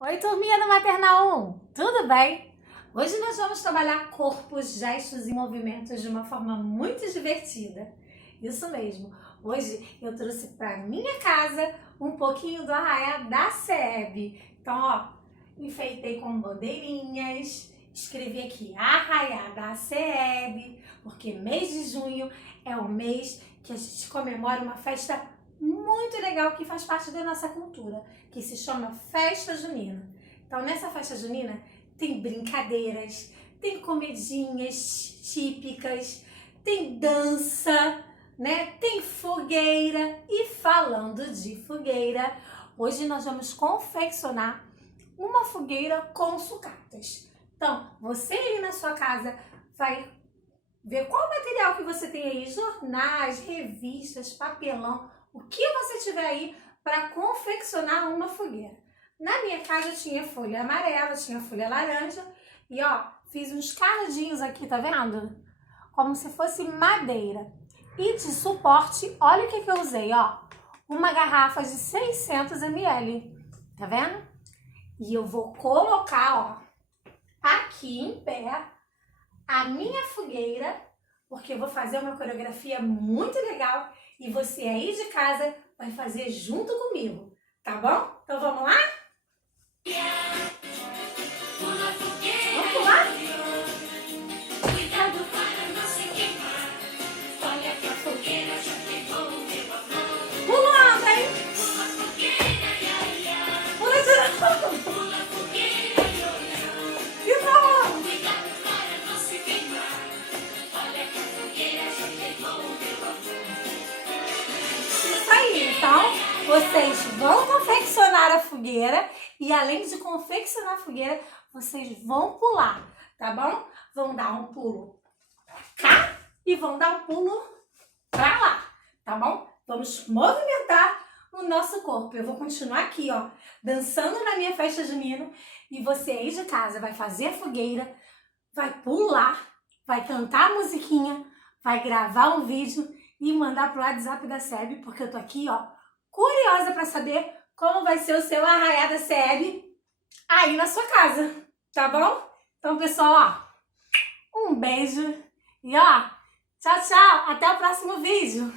Oi, turminha do Maternal 1, tudo bem? Hoje nós vamos trabalhar corpos, gestos e movimentos de uma forma muito divertida. Isso mesmo, hoje eu trouxe para minha casa um pouquinho do arraiá da SEB. Então, ó, enfeitei com bandeirinhas, escrevi aqui arraiá da SEB, porque mês de junho é o mês que a gente comemora uma festa muito legal que faz parte da nossa cultura, que se chama Festa Junina. Então, nessa festa junina tem brincadeiras, tem comidinhas típicas, tem dança, né? Tem fogueira. E falando de fogueira, hoje nós vamos confeccionar uma fogueira com sucatas. Então, você aí na sua casa vai ver qual material que você tem aí, jornais, revistas, papelão, o que você tiver aí para confeccionar uma fogueira. Na minha casa eu tinha folha amarela, tinha folha laranja e ó, fiz uns canudinhos aqui, tá vendo? Como se fosse madeira. E de suporte, olha o que eu usei, ó. Uma garrafa de 600 ml, tá vendo? E eu vou colocar, ó, aqui em pé a minha fogueira, porque eu vou fazer uma coreografia muito legal e você aí de casa vai fazer junto comigo, tá bom? Então vamos lá? Vamos pular? Cuidado para não se queimar. Olha que a fogueira já queimou meu amor. Pulando, hein? Pula a fogueira, ia, ia. Pula de novo. Pula a fogueira, ia, ia. De novo. Cuidado para não se queimar. Olha que a fogueira já queimou meu amor. Isso aí, então vocês vão confeccionar a fogueira e além de confeccionar a fogueira, vocês vão pular, tá bom? Vão dar um pulo pra cá e vão dar um pulo pra lá, tá bom? Vamos movimentar o nosso corpo. Eu vou continuar aqui, ó, dançando na minha festa junina e você aí de casa vai fazer a fogueira, vai pular, vai cantar a musiquinha, vai gravar um vídeo e mandar pro WhatsApp da SEB, porque eu tô aqui, ó, curiosa para saber como vai ser o seu arraiá da SEB aí na sua casa, tá bom? Então, pessoal, ó, um beijo e ó, tchau, tchau, até o próximo vídeo.